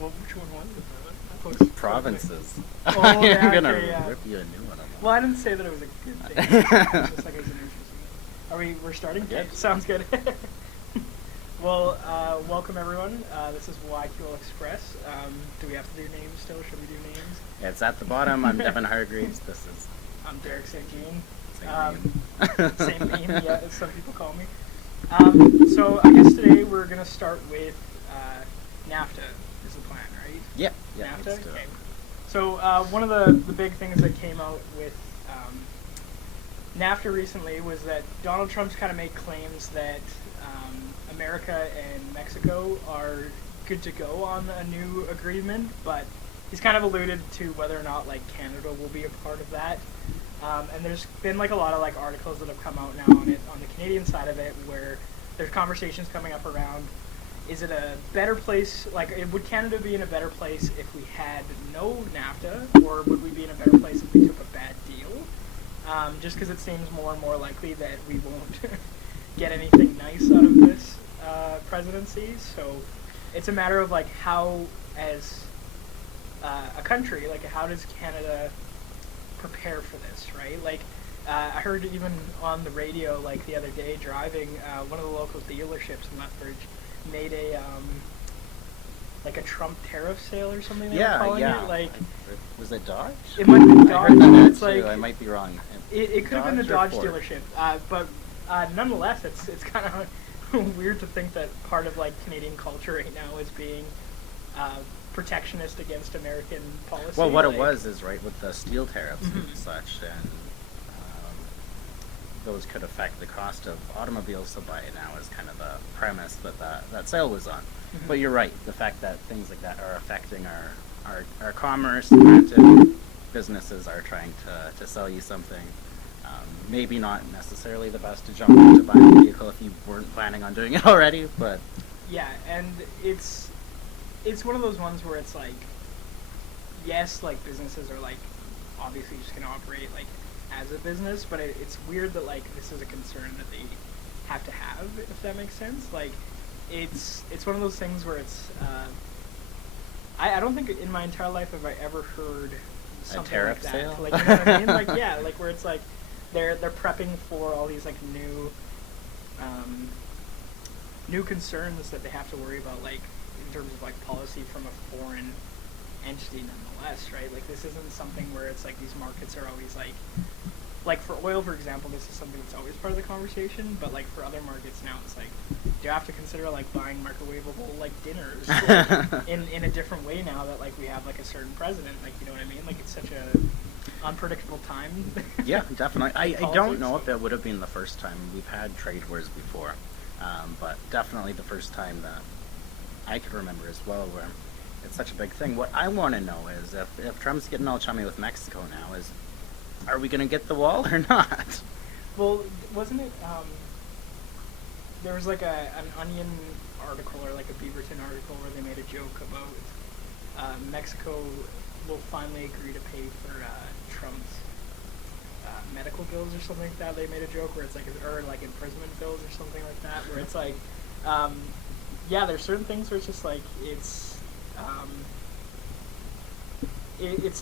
Well, which one was it? Provinces. Oh, I'm yeah, gonna okay, yeah. rip you a new one. Well, I didn't say that it was a good thing. It's just like it was an interesting. We're starting? Yes. Okay, sounds good. Well, welcome everyone. This is YQL Express. Do we have to do names still? Should we do names? It's at the bottom. I'm Devon Hargreaves. This is I'm Derk St. Jean. same name. Same name, yeah, as some people call me. So I guess today we're going to start with NAFTA is the plan, right? Yeah. NAFTA? Let's do it. Okay. So one of the big things that came out with NAFTA recently was that Donald Trump's kind of made claims that America and Mexico are good to go on a new agreement, but he's kind of alluded to whether or not like Canada will be a part of that. And there's been like a lot of like articles that have come out now on it on the Canadian side of it, where there's conversations coming up around: is it a better place? Like, would Canada be in a better place if we had no NAFTA, or would we be in a better place if we took a bad deal? Just because it seems more and more likely that we won't get anything nice out of this presidency. So it's a matter of like how, as a country, like how does Canada prepare for this, right? Like, I heard even on the radio, like the other day driving, one of the local dealerships in Lethbridge made a like a Trump tariff sale or something. They were calling it. Like, was it Dodge? It might be Dodge. I heard that It's too. like I might be wrong. it could have been the Dodge Dodge or Ford? dealership, but nonetheless, it's kind of weird to think that part of like Canadian culture right now is being protectionist against American policy. Well, what like, it was is right with the steel tariffs Mhm. and such, and those could affect the cost of automobiles to buy now is kind of the premise that sale was on. Mhm. But you're right, the fact that things like that are affecting our commerce, granted, businesses are trying to sell you something. Maybe not necessarily the best to jump into buying a vehicle if you weren't planning on doing it already, but Yeah, and it's one of those ones where it's like, yes, like businesses are like obviously just gonna operate like as a business, but it's weird that like this is a concern that they have to have, if that makes sense. Like, it's one of those things where it's I don't think in my entire life have I ever heard something tariff like that. sale? Like, you know what I mean? Like, yeah, like where it's like they're prepping for all these like new concerns that they have to worry about, like in terms of like policy from a foreign entity nonetheless, right? Like, this isn't something where it's like these markets are always like for oil, for example, this is something that's always part of the conversation, but like for other markets now, it's like, do you have to consider like buying microwavable like dinners like, in a different way now that like we have like a certain president, like, you know what I mean? Like, it's such a unpredictable time. yeah, definitely. I don't Politics. know if it would have been the first time. We've had trade wars before, but definitely the first time that I could remember as well, where it's such a big thing. What I want to know is if Trump's getting all chummy with Mexico now, is are we going to get the wall or not? Well, wasn't it, there was like an Onion article or like a Beaverton article where they made a joke about Mexico will finally agree to pay for Trump's medical bills or something like that. They made a joke where it's like, or like imprisonment bills or something like that, where it's like, yeah, there's certain things where it's just like, it's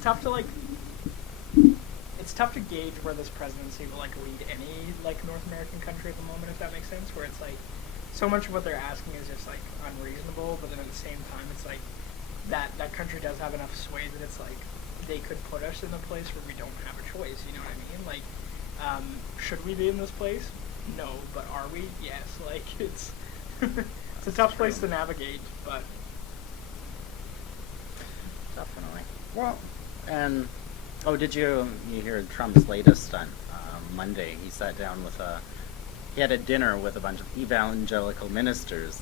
tough to like, it's tough to gauge where this presidency will like lead any like North American country at the moment, if that makes sense, where it's like so much of what they're asking is just like unreasonable, but then at the same time it's like that country does have enough sway that it's like they could put us in a place where we don't have a choice, you know what I mean? Like, should we be in this place? No, but are we? Yes. Like, it's it's a tough place to navigate, but Definitely. Well, and did you hear Trump's latest on Monday? He sat down with he had a dinner with a bunch of evangelical ministers,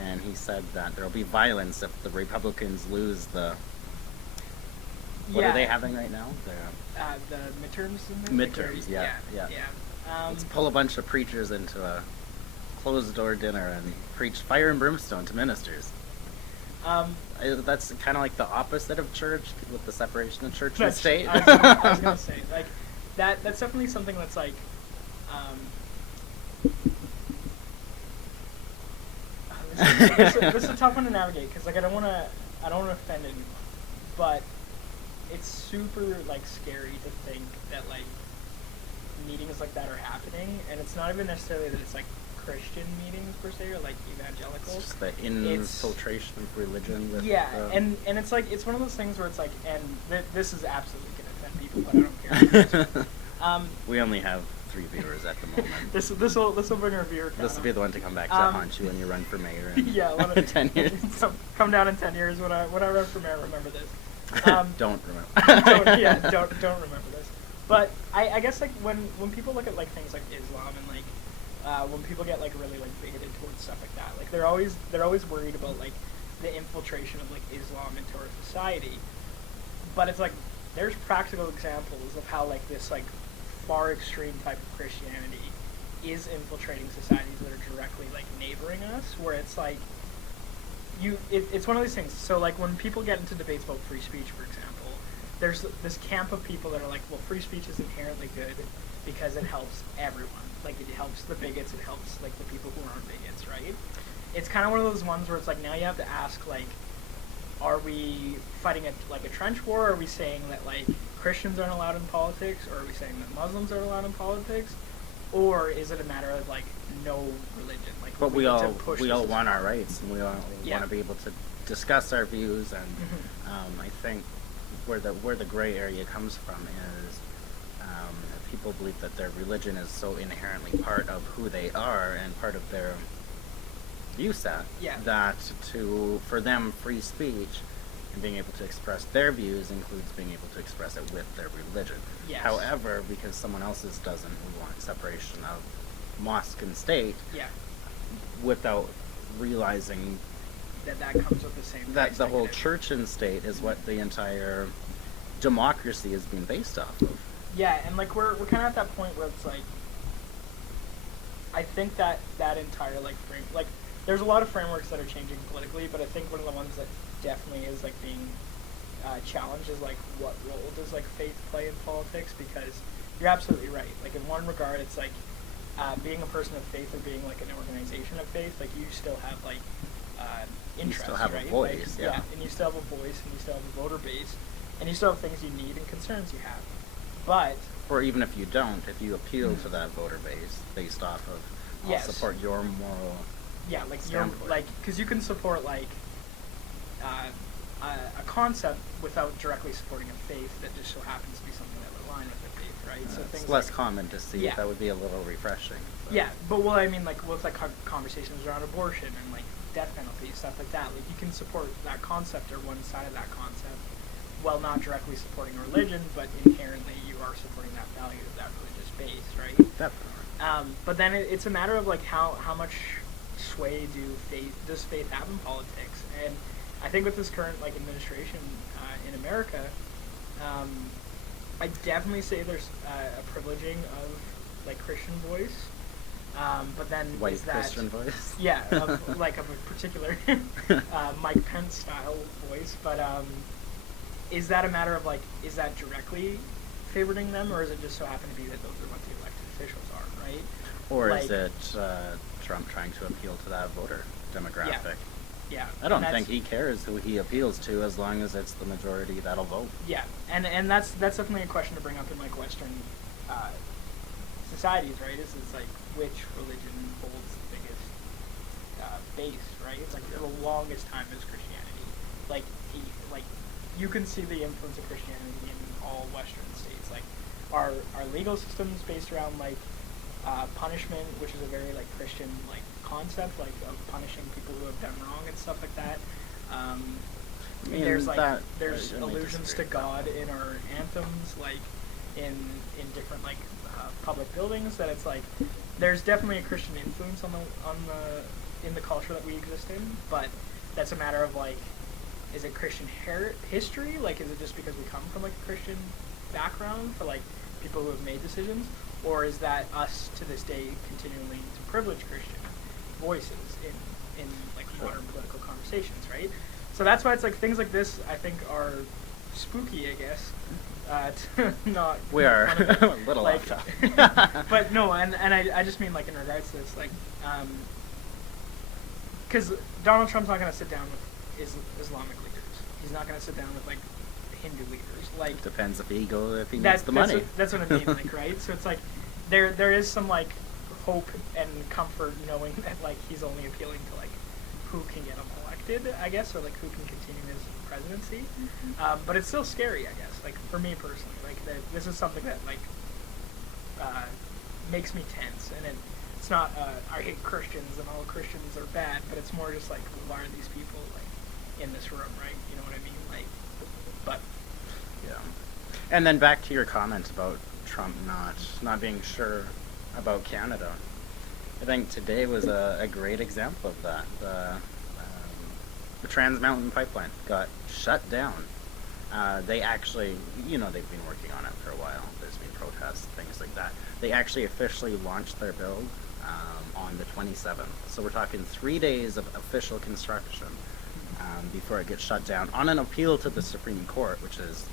and he said that there will be violence if the Republicans lose the. What are they having right now? The midterms. Midterms, yeah. Let's pull a bunch of preachers into a closed-door dinner and preach fire and brimstone to ministers. That's kind of like the opposite of church, with the separation of church and state. I was gonna say, like, that's definitely something that's like, this is a tough one to navigate, because like I don't want to I don't want to offend anyone, but it's super like scary to think that like meetings like that are happening, and it's not even necessarily that it's like Christian meetings per se or like evangelical. It's just the infiltration of religion. With and it's like it's one of those things where it's like, and this is absolutely gonna offend people, but I don't care. We only have 3 viewers at the moment. This will bring our viewer count. This will be the one to come back to haunt you when you run for mayor in yeah, 10 years. Come down in 10 years when I run for mayor. Remember this. Don't remember. don't remember this. But I guess like when people look at like things like Islam and like when people get like really like bigoted towards stuff like that, like they're always worried about like the infiltration of like Islam into our society. But it's like there's practical examples of how like this like far extreme type of Christianity is infiltrating societies that are directly like neighboring us, where it's like it's one of these things. So like when people get into debates about free speech, for example, there's this camp of people that are like, well, free speech is inherently good because it helps everyone. Like it helps the bigots, it helps like the people who aren't bigots, right? It's kind of one of those ones where it's like now you have to ask like, are we fighting a trench war? Or are we saying that like Christians aren't allowed in politics, or are we saying that Muslims aren't allowed in politics, or is it a matter of like no religion? Like, but we all want our rights, and we all want to be able to discuss our views, and I think where the gray area comes from is people believe that their religion is so inherently part of who they are and part of their view set that for them free speech and being able to express their views includes being able to express it with their religion. Yes. However, because someone else's doesn't, we want separation of mosque and state without realizing that comes with the same that the whole church and state is what the entire democracy is being based off of. Yeah, and like we're kind of at that point where it's like I think that entire like frame, like there's a lot of frameworks that are changing politically, but I think one of the ones that definitely is like being challenged is like what role does like faith play in politics? Because you're absolutely right. Like in one regard, it's like being a person of faith or being like an organization of faith. Like you still have like interests, you still have right? a voice, like, and you still have a voice, and you still have a voter base, and you still have things you need and concerns you have. But or even if you don't, if you appeal to that voter base based off of I'll support your moral like standpoint. you're like because you can support like a concept without directly supporting a faith that just so happens to be something that would align with the faith, right? So things it's less like, common to see. That would be a little refreshing. But. Yeah, but well, I mean, like with like conversations around abortion and like death penalty stuff like that, like you can support that concept or one side of that concept, while not directly supporting a religion, but inherently you are supporting that value of that religious base, right? Definitely. But then it's a matter of like how much sway does faith have in politics, and I think with this current like administration in America, I definitely say there's a privileging of like Christian voice, but then white is that Christian voice? Yeah, of a particular Mike Pence style voice, but is that a matter of like is that directly favoring them, or is it just so happen to be that those are what the elected officials are, right? Or like, is it Trump trying to appeal to that voter demographic? Yeah. I don't think he cares who he appeals to as long as it's the majority that'll vote. Yeah, and that's definitely a question to bring up in like Western societies, right? Is like which religion holds the biggest base, right? It's like for the longest time is Christianity. Like you can see the influence of Christianity in all Western states. Like our legal system is based around like punishment, which is a very like Christian like concept, like of punishing people who have done wrong and stuff like that. There's allusions to God in our anthems, like in different like public buildings. That it's like there's definitely a Christian influence in the culture that we exist in, but that's a matter of like, is it Christian history? Like, is it just because we come from like a Christian background for like people who have made decisions, or is that us to this day continuing to privilege Christian voices in like modern political conversations, right? So that's why it's like things like this I think are spooky, I guess. Not we are a little like, off topic. But no, and I just mean like in regards to this, like because Donald Trump's not going to sit down with Islamic leaders, he's not going to sit down with like Hindu leaders. Like It depends if he needs the money. That's what I mean, like, right? So it's like there is some like hope and comfort knowing that like he's only appealing to like who can get him elected, I guess, or like who can continue his presidency. But it's still scary, I guess. Like for me personally, like this is something that like makes me tense, and it's not I hate Christians and all Christians are bad, but it's more just like why are these people like in this room, right? You know what I mean? Like, but Yeah. And then back to your comment about Trump not being sure about Canada. I think today was a great example of that. The Trans Mountain Pipeline got shut down. They actually, they've been working on it for a while. There's been protests, things like that. They actually officially launched their build on the 27th. So we're talking 3 days of official construction before it gets shut down on an appeal to the Supreme Court, which is,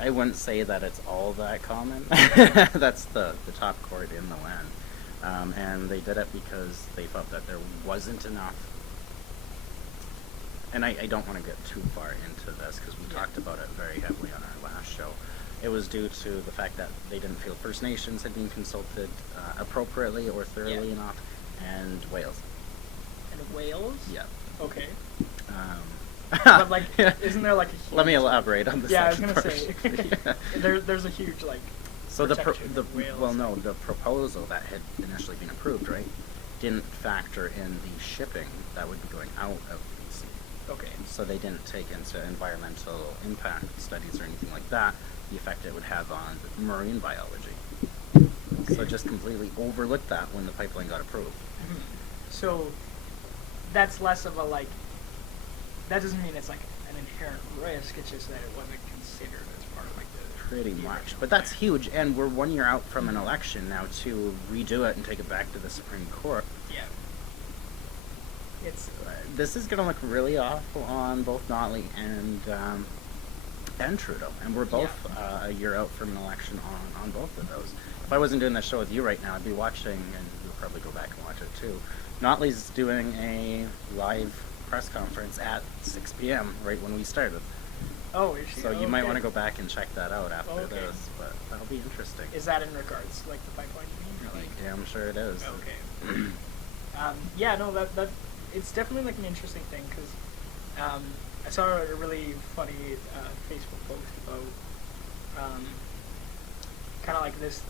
I wouldn't say that it's all that common. That's the top court in the land. And they did it because they felt that there wasn't enough. And I don't want to get too far into this because we talked about it very heavily on our last show. It was due to the fact that they didn't feel First Nations had been consulted appropriately or thoroughly enough, and Wales. and Wales. Yeah. Okay. But like, Yeah. isn't there like a huge, Let me elaborate on the Yeah, I was second gonna say portion. there's a huge like. So the Wales. well, no, the proposal that had initially been approved, right, didn't factor in the shipping that would be going out of BC. Okay. So they didn't take into environmental impact studies or anything like that, the effect it would have on marine biology. Okay. So just completely overlooked that when the pipeline got approved. Mhm. So that's less of a like. That doesn't mean it's like an inherent risk. It's just that it wasn't considered as part of like the. Pretty the much. original But that's plan. huge, and we're 1 year out from an election now to redo it and take it back to the Supreme Court. Yeah. It's. This is going to look really awful on both Notley and Trudeau, and we're both a year out from an election on both of those. If I wasn't doing this show with you right now, I'd be watching, and you'll probably go back and watch it too. Notley's doing a live press conference at 6 p.m. right when we started. Oh, is she? So you might Okay. want to go back and check that out after Okay. this, but that'll be interesting. Is that in regards to like the pipeline? You mean, or like? Yeah, I'm sure it is. Okay. Yeah, no, that it's definitely like an interesting thing because I saw a really funny Facebook post about kind of like this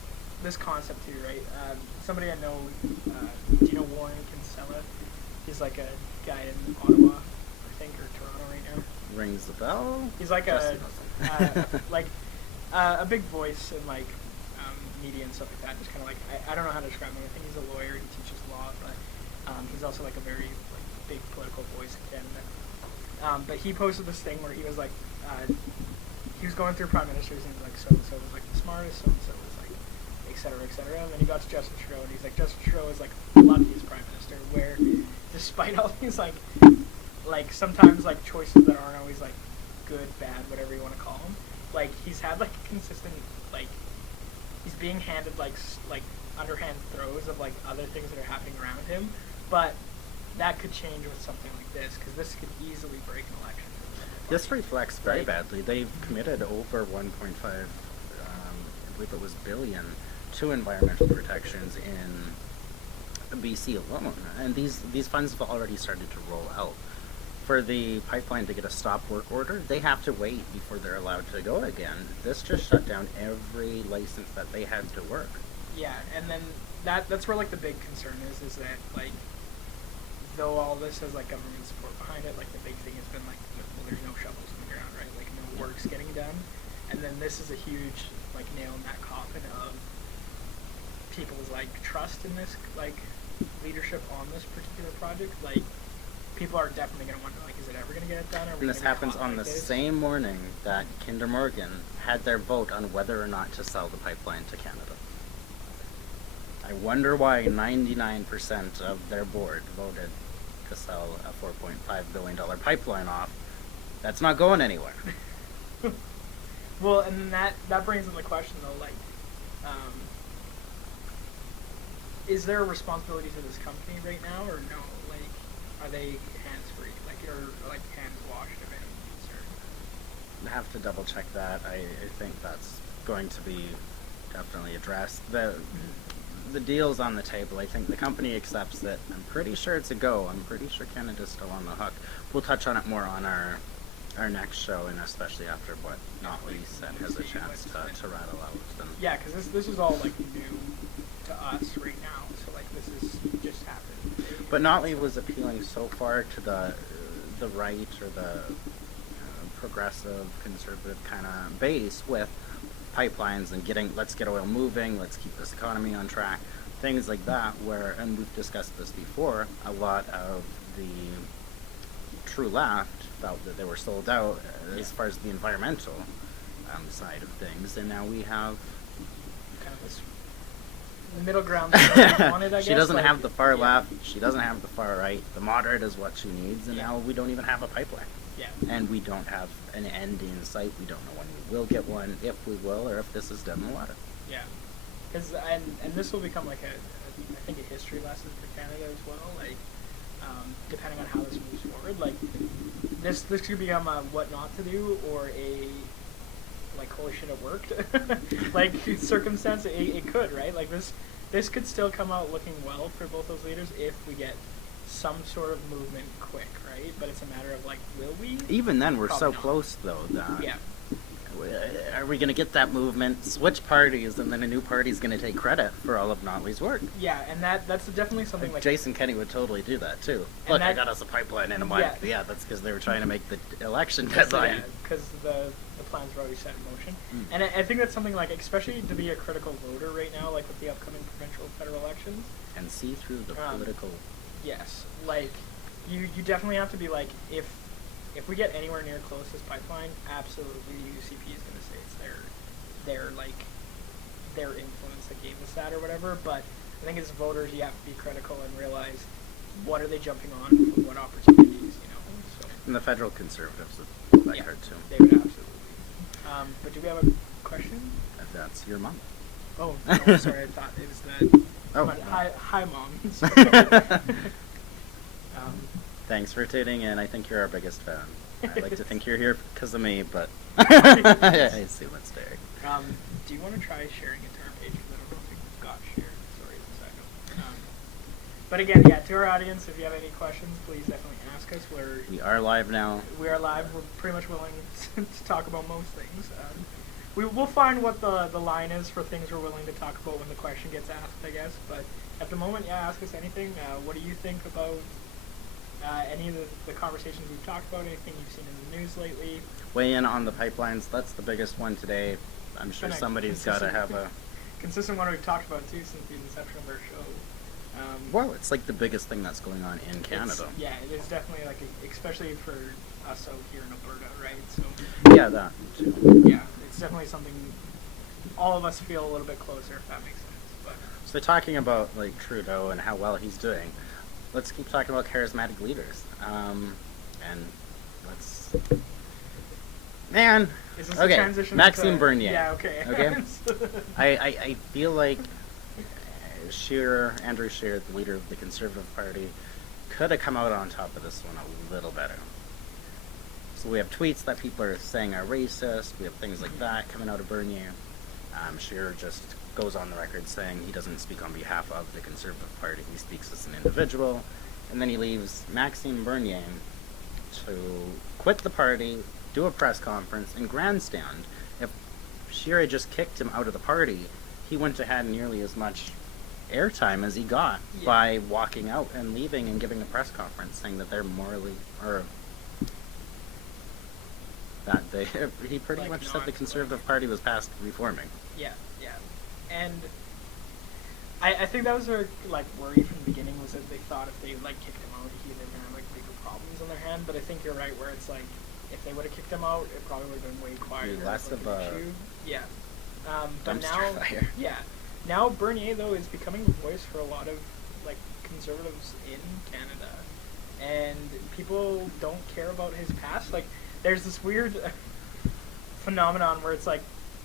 concept too, right? Somebody I know, do you know Warren Kinsella? He's like a guy in Ottawa, I think, or Toronto right now. Rings the bell? He's like Jesse doesn't. a big voice in like media and stuff like that. Just kind of like I don't know how to describe him. I think he's a lawyer. He teaches law, but he's also like a very like big political voice in Canada. But he posted this thing where he was like he was going through prime ministers and he was like so and so was like the smartest, so and so was like et cetera, et cetera. And then he got to Justin Trudeau and he's like Justin Trudeau is like the luckiest prime minister. Where despite all these like sometimes like choices that aren't always like good, bad, whatever you want to call them. Like he's had like consistent like he's being handed like underhand throws of like other things that are happening around him, but that could change with something like this because this could easily break an election. This reflects very Right. badly. They've committed over 1.5, I believe it was billion, to environmental protections in BC alone, and these funds have already started to roll out. For the pipeline to get a stop work order, they have to wait before they're allowed to go again. This just shut down every license that they had to work. Yeah, and then that's where like the big concern is that like though all this has like government support behind it, like the big thing has been like well, there's no shovels in the ground, right? Like no work's getting done, and then this is a huge like nail in that coffin of people's like trust in this like leadership on this particular project. Like people are definitely going to wonder like is it ever going to get it done? And this happens on the same morning that Kinder Morgan had their vote on whether or not to sell the pipeline to Canada. I wonder why 99% of their board voted to sell a $4.5 billion pipeline off. That's not going anywhere. Well, and that brings in the question though, like, is there a responsibility to this company right now, or no? Like, are they hands-free, like, or like hands-washed if anything concerned? I have to double check that. I think that's going to be definitely addressed. The deal's on the table. I think the company accepts it. I'm pretty sure it's a go. I'm pretty sure Canada's still on the hook. We'll touch on it more on our next show, and especially after what Notley said has a chance to rattle out. And Yeah, because this is all like new to us right now, so like this is just happened. but Notley was appealing so far to the right or the progressive conservative kind of base with pipelines and let's get oil moving, let's keep this economy on track, things like that, where, and we've discussed this before, a lot of the true left felt that they were sold out as far as the environmental side of things, and now we have Kind of this middle ground that we wanted, I guess. she doesn't like, have the far left, she doesn't have the far right, the moderate is what she needs, and now we don't even have a pipeline. Yeah. And we don't have an end in sight. We don't know when we will get one, if we will, or if this is dead in the water. Yeah. Because and this will become like I think a history lesson for Canada as well. Like, depending on how this moves forward, like this could become a what not to do or a like holy shit it worked like circumstance. It could, right? Like this could still come out looking well for both those leaders if we get some sort of movement quick, right? But it's a matter of like, will we? Even then, we're Probably so not. close, though. That Yeah. Are we going to get that movement, switch parties, and then a new party's going to take credit for all of Notley's work? Yeah, and that's definitely something like Jason Kenney would totally do that, too. And Look, I that- got us a pipeline in a month. Yeah. Yeah, that's because they were trying to make the election deadline. because the plans were already set in motion. Mm. And I think that's something like, especially to be a critical voter right now, like with the upcoming provincial federal elections. And see through the political... Yes, like you definitely have to be like, if we get anywhere near close to this pipeline, absolutely the UCP is going to say it's their influence that gave us that or whatever. But I think as voters, you have to be critical and realize what are they jumping on for what opportunities, So And the federal conservatives would like her, too. they would absolutely. But do we have a question? If that's your mom. Oh, no, sorry, I thought it was that. Oh, But no. hi, Mom. Thanks for tuning in. I think you're our biggest fan. I like to think you're here because of me, but I see what's there. Do you want to try sharing it to our page? 'Cause I don't know if it got shared. Sorry, a second. But again, yeah, to our audience, if you have any questions, please definitely ask us. We are live now. We are live. We're pretty much willing to talk about most things. We'll find what the line is for things we're willing to talk about when the question gets asked, I guess. But at the moment, yeah, ask us anything. What do you think about any of the conversations we've talked about? Anything you've seen in the news lately? Weigh in on the pipelines. That's the biggest one today. I'm sure Kinda somebody's got to have a... consistent one we've talked about too since the inception of our show. Well, it's like the biggest thing that's going on in Canada. Yeah, it is definitely like, especially for us out here in Alberta, right? So Yeah, that too. yeah, it's definitely something all of us feel a little bit closer, if that makes sense. But So talking about like Trudeau and how well he's doing, let's keep talking about charismatic leaders. And let's... Man, is this a okay, transition Maxime into, Bernier. Yeah, okay. Okay. I feel like Andrew Scheer, the leader of the Conservative Party, could have come out on top of this one a little better. So we have tweets that people are saying are racist. We have things like that coming out of Bernier. Scheer just goes on the record saying he doesn't speak on behalf of the Conservative Party. He speaks as an individual. And then he leaves Maxime Bernier to quit the party, do a press conference, and grandstand. If Scheer had just kicked him out of the party, he wouldn't have had nearly as much airtime as he got by walking out and leaving and giving a press conference saying that they're morally, or that they, he pretty Like much said the not- Conservative Party was past reforming. Yeah, yeah. And I think that was their like worry from the beginning, was that they thought if they like kicked him out, they were gonna have like bigger problems on their hand. But I think you're right, where it's like if they would have kicked him out, it probably would have been way quieter. Less like, of an a issue. Yeah. But dumpster now, fire. yeah, now Bernier though is becoming a voice for a lot of like conservatives in Canada, and people don't care about his past. Like, there's this weird phenomenon where it's like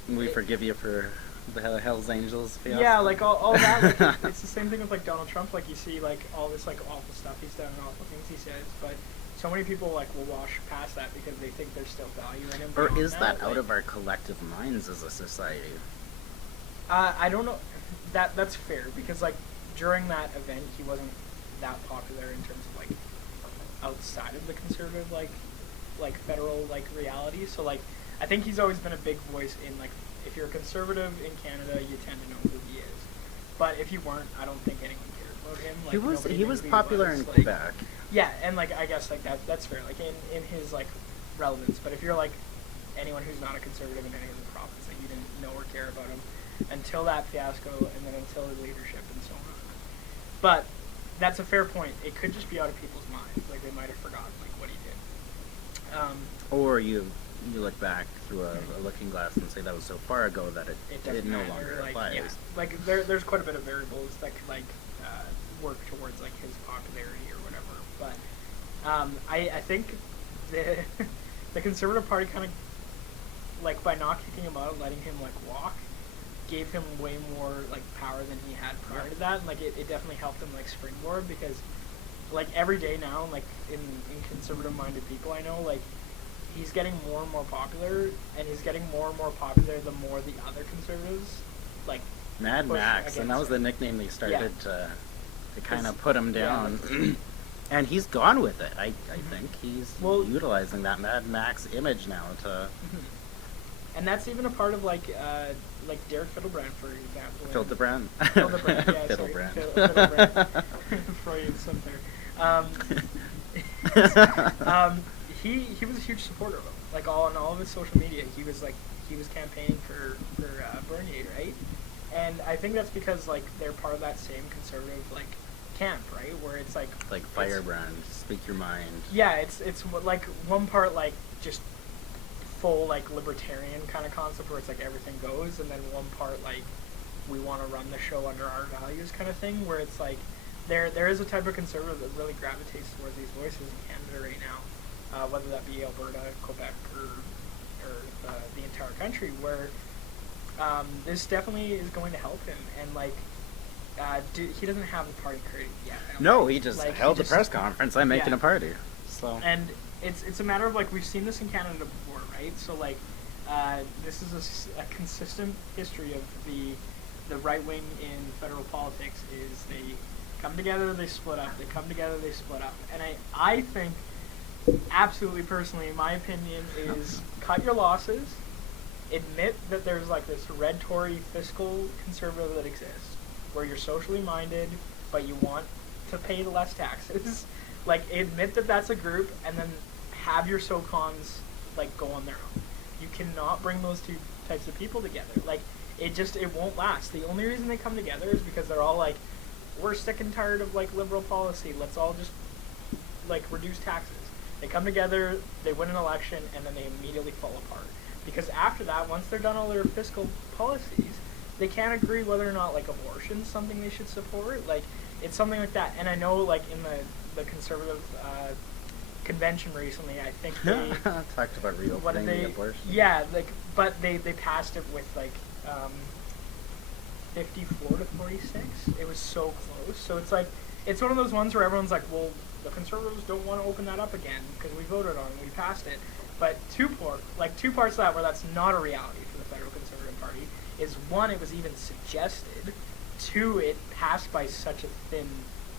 We forgive you for The Hell's Angels fiasco. Yeah, like all that. Like it's the same thing with like Donald Trump. Like you see like all this like awful stuff he's done and awful things he says, but so many people like will wash past that because they think there's still value in him. Or beyond is that out like, of our collective minds as a society? I don't know. That's fair because like during that event he wasn't that popular in terms of like outside of the conservative like federal like reality. So like I think he's always been a big voice in like if you're a conservative in Canada you tend to know who he is. But if you weren't, I don't think anyone cared about him. Like, he was who popular was. in Like, Quebec. Yeah, and like I guess like that's fair. Like in his like relevance. But if you're like anyone who's not a conservative in any of the province, like you didn't know or care about him until that fiasco and then until his leadership and so on. But that's a fair point. It could just be out of people's minds. Like they might have forgotten like what he did. Or you look back through a looking glass and say that was so far ago that it no longer like, applies. yeah, like there's quite a bit of variables that could like work towards like his popularity or whatever. But I think the the Conservative Party kind of like by not kicking him out, letting him like walk, gave him way more like power than he had prior to that. And, like it definitely helped him like springboard because like every day now, like in conservative minded people I know, like he's getting more and more popular, and he's getting more and more popular the more the other conservatives like Mad Max, and that was the nickname they started to kind of put him down. Yeah, and he's gone with it. I think he's utilizing that Mad Max image now to. And that's even a part of like Derek Fiddlebrand, for example. Fiddlebrand. Fiddlebrand, yeah, Fiddlebrand. Fiddlebrand. Freudian slip there. He was a huge supporter of him. Like on all of his social media, he was campaigning for Bernier, right? And I think that's because like they're part of that same conservative like camp, right? Where it's like Firebrand, speak your mind. Yeah, it's like one part like just full like libertarian kind of concept where it's like everything goes, and then one part like we want to run the show under our values kind of thing, where it's like there is a type of conservative that really gravitates towards these voices in Canada right now, whether that be Alberta, Quebec, or the entire country, where this definitely is going to help him. And like he doesn't have the party created yet. No, he just held a press conference. I'm making a party. So and it's a matter of like we've seen this in Canada before, right? So like this is a consistent history of the right wing in federal politics is they come together, they split up. They come together, they split up. And I think, absolutely personally, in my opinion, is cut your losses, admit that there's like this red Tory fiscal conservative that exists, where you're socially minded, but you want to pay less taxes. Like, admit that that's a group, and then have your SoCons like go on their own. You cannot bring those two types of people together. Like, it won't last. The only reason they come together is because they're all like, we're sick and tired of like liberal policy. Let's all just like reduce taxes. They come together, they win an election, and then they immediately fall apart. Because after that, once they're done all their fiscal policies, they can't agree whether or not like abortion's something they should support. Like, it's something like that. And I know like in the conservative convention recently, I think they talked about reopening the abortion. Yeah, like, but they passed it with like 54 to 46. It was so close. So it's like it's one of those ones where everyone's like, well, the conservatives don't want to open that up again because we voted on it, we passed it. But two parts of that where that's not a reality for the federal Conservative Party is, one, it was even suggested. Two, it passed by such a thin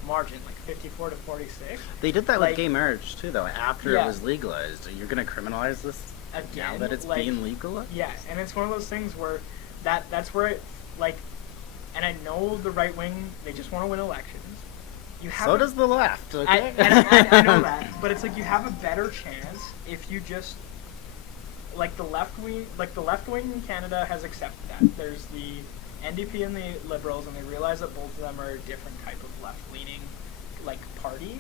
margin, like 54 to 46. They did that with gay marriage too, though. After it was legalized, you're going to criminalize this again now that it's being legalized. Yeah, and it's one of those things where that's where it like. And I know the right wing, they just want to win elections. So does the left. Okay? I know that, but it's like you have a better chance if you just like the left wing in Canada has accepted that. There's the NDP and the Liberals, and they realize that both of them are a different type of left-leaning like party.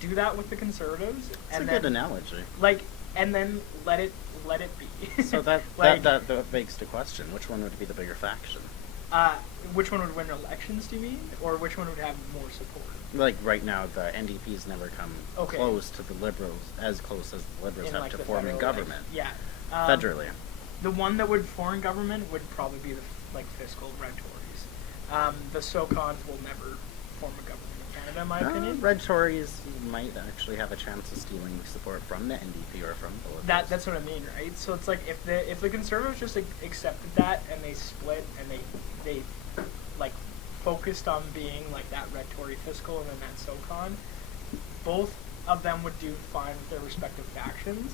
Do that with the Conservatives. That's a good analogy. Like, and then let it be. So that begs the question: which one would be the bigger faction? Which one would win elections, do you mean? Or which one would have more support? Like right now, the NDP's never come close to the Liberals, as close as the Liberals have to forming government. Yeah. Federally. The one that would form government would probably be the like fiscal red Tories. The SOCONs will never form a government in Canada, in my opinion. Red Tories might actually have a chance of stealing support from the NDP or from the Liberals. That's what I mean, right? So it's like if the Conservatives just accepted that and they split and they like focused on being like that red Tory fiscal and then that SOCON, both of them would do fine with their respective factions.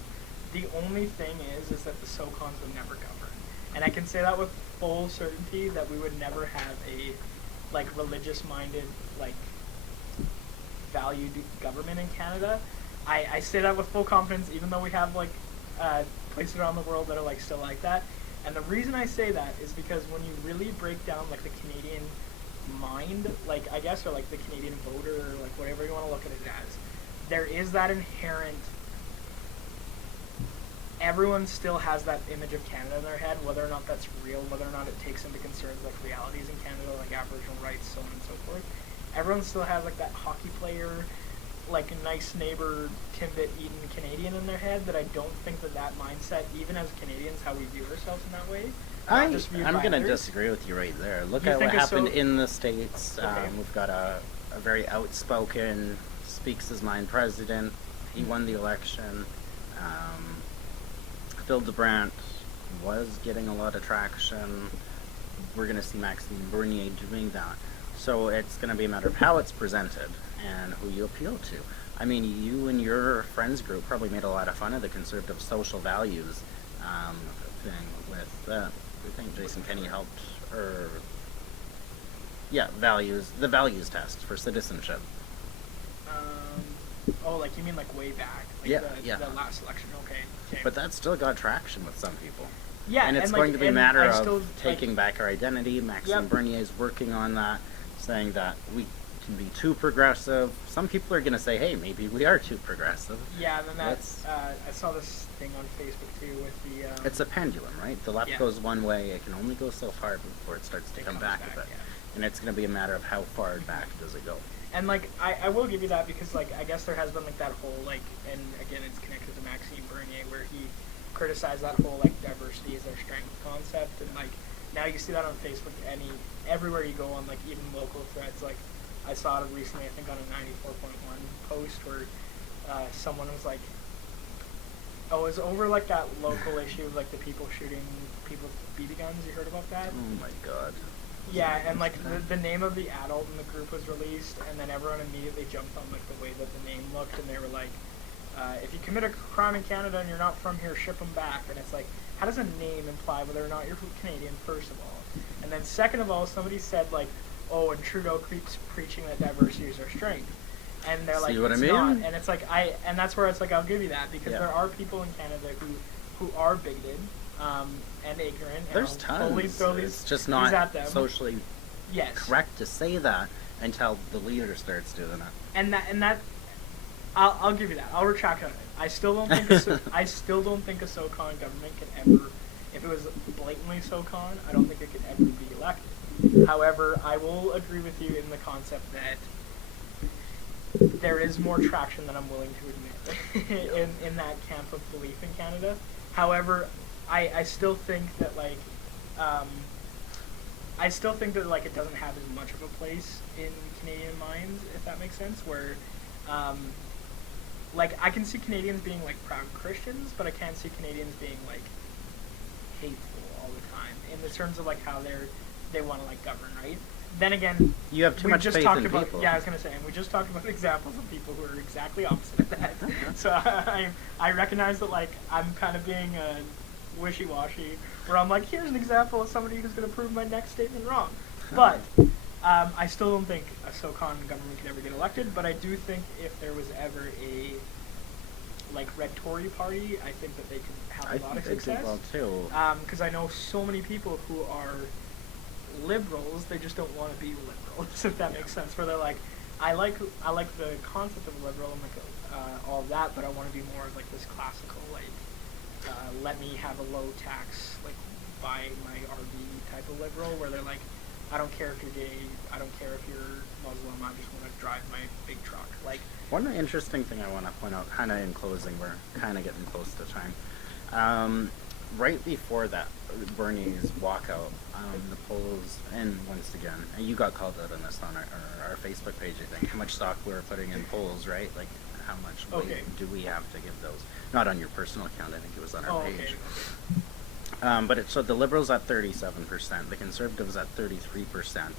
The only thing is that the SOCONs would never govern, and I can say that with full certainty that we would never have a like religious-minded like valued government in Canada. I say that with full confidence, even though we have like places around the world that are like still like that. And the reason I say that is because when you really break down like the Canadian mind, like I guess, or like the Canadian voter, or like whatever you want to look at it as, there is that inherent. Everyone still has that image of Canada in their head, whether or not that's real, whether or not it takes into concerns like realities in Canada, like Aboriginal rights, so on and so forth. Everyone still has like that hockey player, like nice neighbor, Timbit eating Canadian in their head. That I don't think that mindset, even as Canadians, how we view ourselves in that way. I'm going to disagree with you right there. Look at what happened in the States. Okay. We've got a very outspoken, speaks his mind president. He won the election. Phil DeBrant was getting a lot of traction. We're going to see Maxime Bernier doing that. So it's going to be a matter of how it's presented and who you appeal to. I mean, you and your friends group probably made a lot of fun of the conservative social values thing with, I think Jason Kenney helped, the values test for citizenship. Like you mean like way back? Like the last election, okay. But that still got traction with some people. Yeah, and it's and going to be a matter of taking like, back our identity. Maxime Bernier is working on that, saying that we can be too progressive. Some people are going to say, hey, maybe we are too progressive. Yeah, and then that's, I saw this thing on Facebook too with the... it's a pendulum, right? The left goes one way, it can only go so far before it starts to come back a bit. Yeah. And it's going to be a matter of how far back does it go. And like, I will give you that because like, I guess there has been like that whole like, and again it's connected to Maxime Bernier where he criticized that whole like diversity is their strength concept, and like now you see that on Facebook everywhere you go on like even local threads. Like I saw it recently, I think on a 94.1 post where someone was like, oh, it was over like that local issue of like the people shooting people with BB guns. You heard about that? Oh my god. Yeah, and like the name of the adult in the group was released, and then everyone immediately jumped on like the way that the name looked, and they were like, if you commit a crime in Canada and you're not from here, ship them back. And it's like, how does a name imply whether or not you're Canadian, first of all? And then second of all, somebody said like, oh, and Trudeau keeps preaching that diversity is our strength. And they're like, it's not. And it's like, and that's where it's like, I'll give you that, because there are people in Canada who are bigoted and ignorant. There's and tons. Totally throw it's these just not at them. socially correct to say that until the leader starts doing it. And that I'll give you that. I'll retract on it. I still don't think a SOCON government can ever, if it was blatantly SOCON, I don't think it could ever be elected. However, I will agree with you in the concept that there is more traction than I'm willing to admit in that camp of belief in Canada. However, I still think that like it doesn't have as much of a place in Canadian minds, if that makes sense. Where like I can see Canadians being like proud Christians, but I can't see Canadians being like hateful all the time in the terms of like how they want to like govern, right? Then again, you have too much faith in people. Yeah, I was gonna say, and we just talked about examples of people who are exactly opposite of that. So I recognize that like I'm kind of being wishy-washy, where I'm like, here's an example of somebody who's gonna prove my next statement wrong. But I still don't think a SOCON government could ever get elected. But I do think if there was ever a like red Tory party, I think that they could have a lot of success. Well too. Because I know so many people who are liberals, they just don't want to be liberals, if that makes sense. Where they're like, I like the concept of liberal and like all of that, but I want to be more of like this classical like let me have a low tax like buy my RV type of liberal, where they're like, I don't care if you're gay, I don't care if you're Muslim, I just want to drive my big truck. Like one interesting thing I want to point out, kind of in closing, we're kind of getting close to time. right before that, Bernie's walkout, the polls, and once again, and you got called out on this on our Facebook page, I think, how much stock we were putting in polls, right? Like, how much weight do we have to give those? Not on your personal account, I think it was on our page. But it showed the Liberals at 37%, the Conservatives at 33%,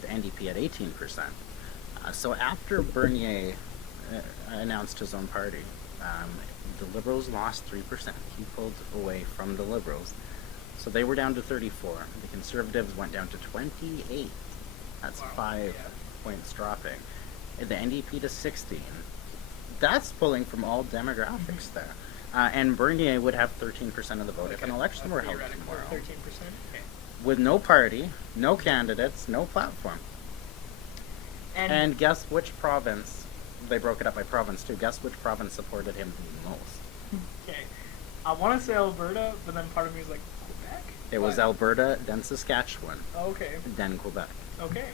the NDP at 18%. So after Bernier announced his own party, the Liberals lost 3%. He pulled away from the Liberals. So they were down to 34. The Conservatives went down to 28. That's 5 points dropping. And the NDP to 16. That's pulling from all demographics there. And Bernier would have 13% of the vote if an election were held tomorrow. 13%? Okay. With no party, no candidates, no platform. And guess which province, they broke it up by province too, guess which province supported him the most? Okay. I want to say Alberta, but then part of me is like, Quebec? It was Alberta, then Saskatchewan, Okay. then Quebec. Okay.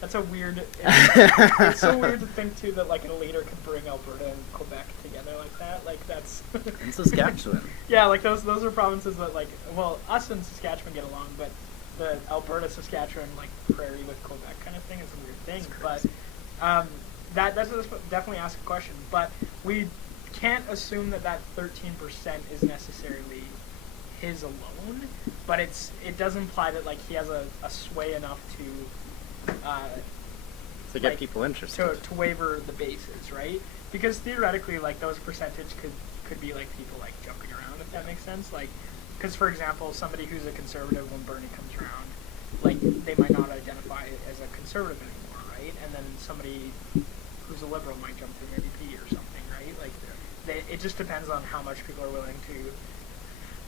That's a weird... It's so weird to think, too, that, like, a leader could bring Alberta and Quebec together like that. Like, that's... And Saskatchewan. Yeah, like, those are provinces that, like... Well, us and Saskatchewan get along, but the Alberta-Saskatchewan, like, prairie with Quebec kind of thing is a weird thing. But that does definitely ask a question. But we can't assume that 13% is necessarily his alone. But it does imply that, like, he has a sway enough to get people interested. To waver the bases, right? Because theoretically, like, those percentage could be, like, people, like, jumping around, if that makes sense. Like, because, for example, somebody who's a conservative when Bernie comes around, like, they might not identify as a conservative anymore, right? And then somebody who's a liberal might jump to maybe P or something, right? Like, it just depends on how much people are willing to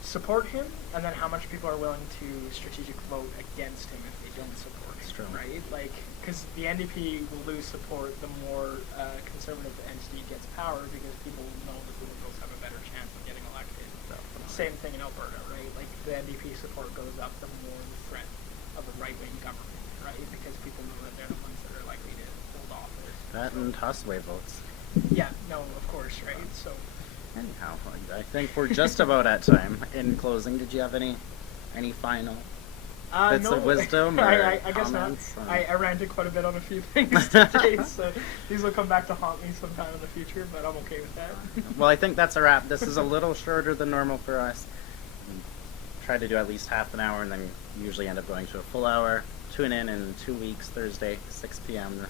support him, and then how much people are willing to strategic vote against him if they don't support him, right? Like, because the NDP will lose support the more conservative entity gets power, because people know that the Liberals have a better chance of getting elected. Same thing in Alberta, right? Like, the NDP support goes up the more the threat of a right-wing government, right? Because people know that they're the ones that are likely to hold office. That and toss-away votes. Yeah, no, of course, right? So. Anyhow, I think we're just about at time. In closing, did you have any final bits of wisdom or I guess not. comments? I ranted quite a bit on a few things today, so these will come back to haunt me sometime in the future, but I'm okay with that. Well, I think that's a wrap. This is a little shorter than normal for us. We try to do at least half an hour, and then usually end up going to a full hour. Tune in 2 weeks, Thursday, 6 p.m.,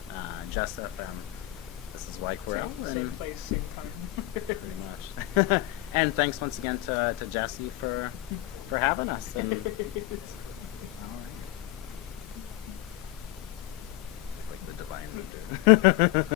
Just FM. This is YQL. Same place, same time. Pretty much. And thanks once again to Jesse for having us. And like the divine would do.